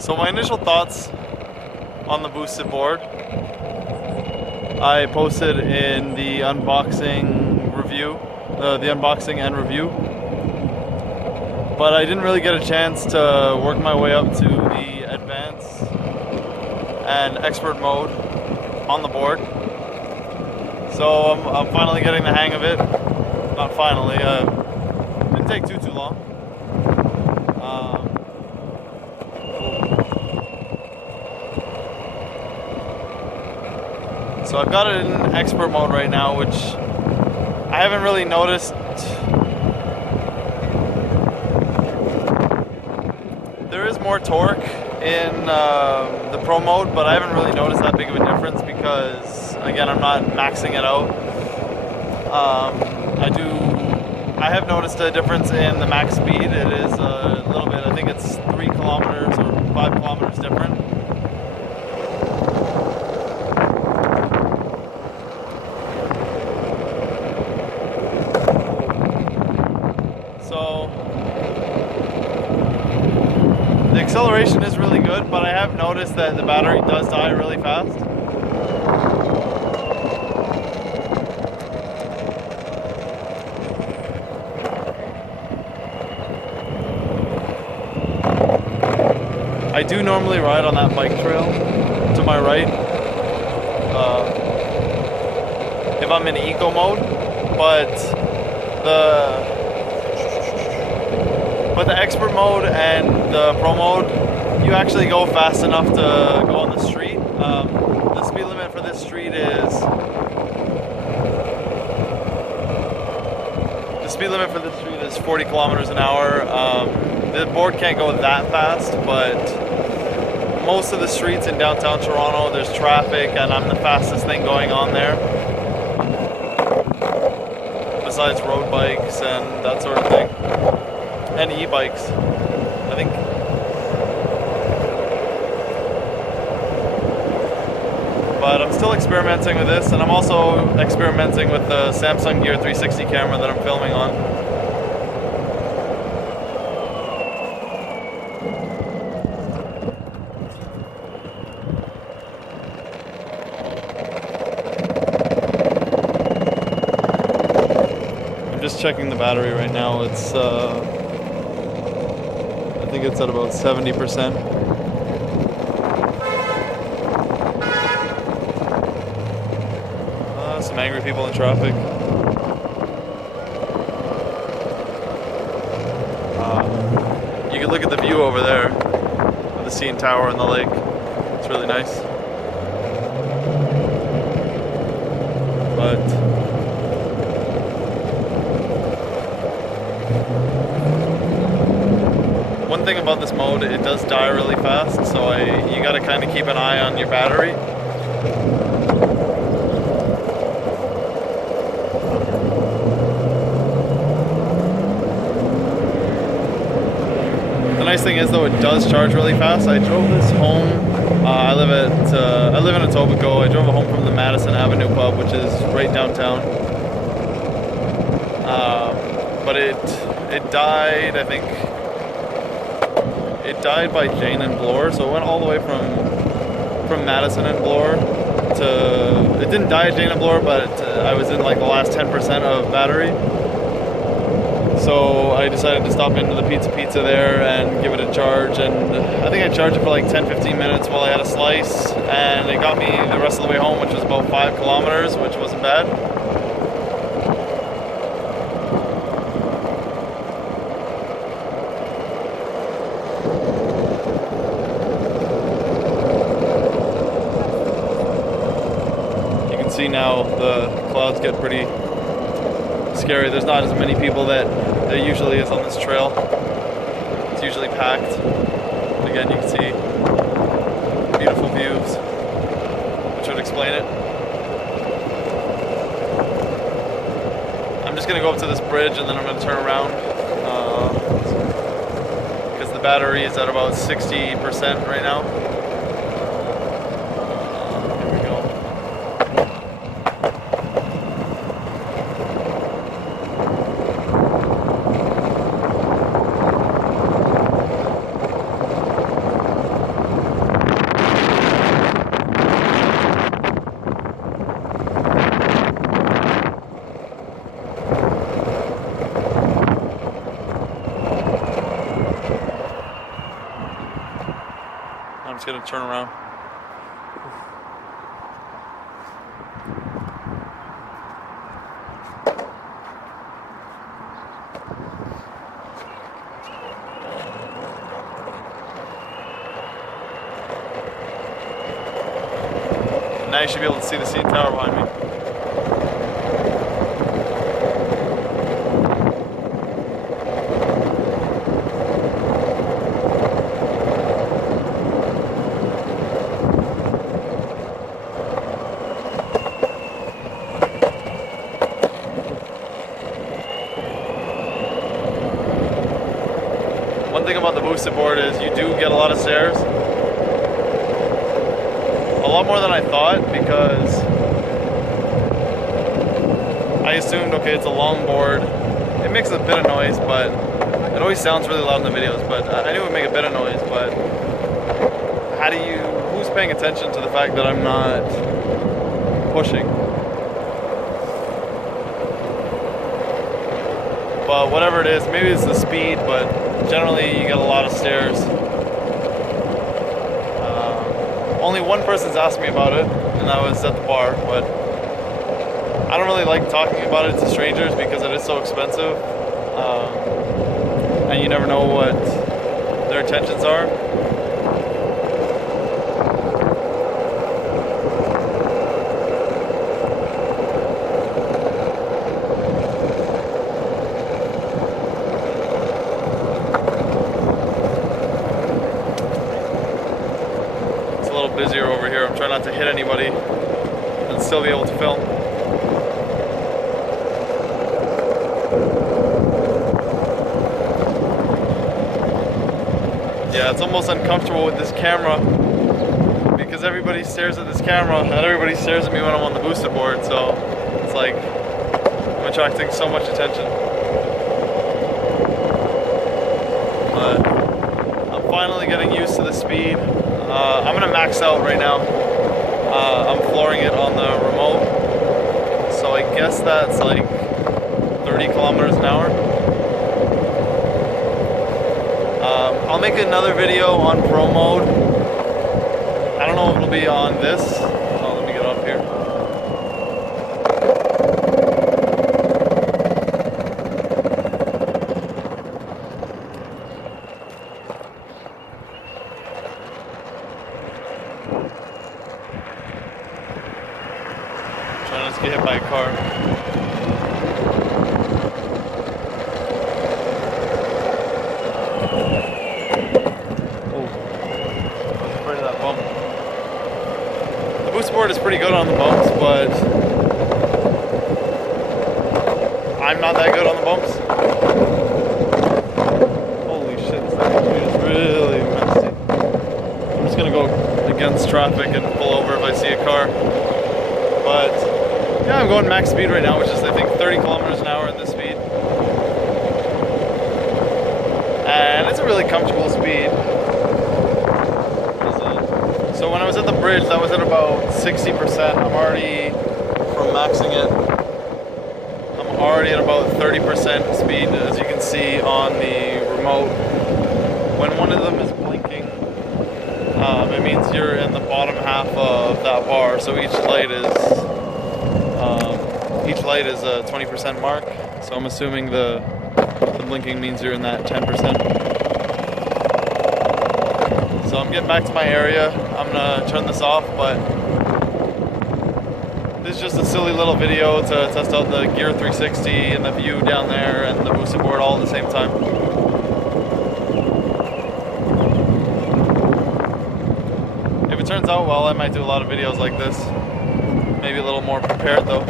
So my initial thoughts on the boosted board, I posted in the unboxing review, the unboxing and review, but I didn't really get a chance to work my way up to the advanced and expert mode on the board. So I'm finally getting the hang of it. Not finally, didn't take too long. So I've got it in expert mode right now, which I haven't really noticed. There is more torque in the pro mode, but I haven't really noticed that big of a difference because, again, I'm not maxing it out. I have noticed a difference in the max speed. It is a little bit, I think it's 3 kilometers or 5 kilometers different. So the acceleration is really good, but I have noticed that the battery does die really fast. I do normally ride on that bike trail to my right if I'm in eco mode, but the expert mode and the pro mode, you actually go fast enough to go on the street. The speed limit for this street is 40 kilometers an hour. The board can't go that fast, but most of the streets in downtown Toronto, there's traffic, and I'm the fastest thing going on there. Besides road bikes and that sort of thing. And e-bikes, I think. But I'm still experimenting with this, and I'm also experimenting with the Samsung Gear 360 camera that I'm filming on. I'm just checking the battery right now. It's I think it's at about 70%. Some angry people in traffic. You can look at the view over there of the CN Tower and the lake. It's really nice. But one thing about this mode, it does die really fast, so you gotta kind of keep an eye on your battery. The nice thing is though, it does charge really fast. I drove this home. I live in Etobicoke. I drove it home from the Madison Avenue pub, which is right downtown. But it died, I think. It died by Jane and Bloor, so it went all the way from Madison and Bloor to. It didn't die at Jane and Bloor, but I was in like the last 10% of battery. So I decided to stop into the Pizza there and give it a charge, and I think I charged it for like 10-15 minutes while I had a slice, and it got me the rest of the way home, which was about 5 kilometers, which wasn't bad. See now the clouds get pretty scary. There's not as many people that there usually is on this trail. It's usually packed. Again, you can see beautiful views, which would explain it. I'm just gonna go up to this bridge and then I'm gonna turn around because the battery is at about 60% right now. just gonna turn around. Now you should be able to see the CN Tower behind me. One thing about the boosted board is you do get a lot of stairs. A lot more than I thought, because I assumed, okay, it's a long board. It makes a bit of noise, but it always sounds really loud in the videos, but I knew it would make a bit of noise, but who's paying attention to the fact that I'm not pushing? But whatever it is, maybe it's the speed, but generally you get a lot of stairs. Only one person's asked me about it, and that was at the bar, but I don't really like talking about it to strangers because it is so expensive, and you never know what their intentions are. Busier over here. I'm trying not to hit anybody and still be able to film. Yeah, it's almost uncomfortable with this camera because everybody stares at this camera and everybody stares at me when I'm on the boosted board, so it's like I'm attracting so much attention. But I'm finally getting used to the speed. I'm gonna max out right now. I'm flooring it on the remote, so I guess that's like 30 kilometers an hour. I'll make another video on pro mode. I don't know if it'll be on this. Oh, let me get up here. Trying not to get hit by a car. Oh, I was afraid of that bump. The boost board is pretty good on the bumps, but I'm not that good on the bumps. Holy shit, this thing is really messy. I'm just gonna go against traffic and pull over if I see a car. But yeah, I'm going max speed right now, which is I think 30 kilometers an hour at this speed. And it's a really comfortable speed. So when I was at the bridge, that was at about 60%. I'm already, from maxing it, I'm already at about 30% speed, as you can see on the remote. When one of them is blinking, it means you're in the bottom half of that bar, so each light is a 20% mark, so I'm assuming the blinking means you're in that 10%. So I'm getting back to my area. I'm gonna turn this off, but this is just a silly little video to test out the Gear 360 and the view down there and the boosted board all at the same time. If it turns out well, I might do a lot of videos like this. Maybe a little more prepared though.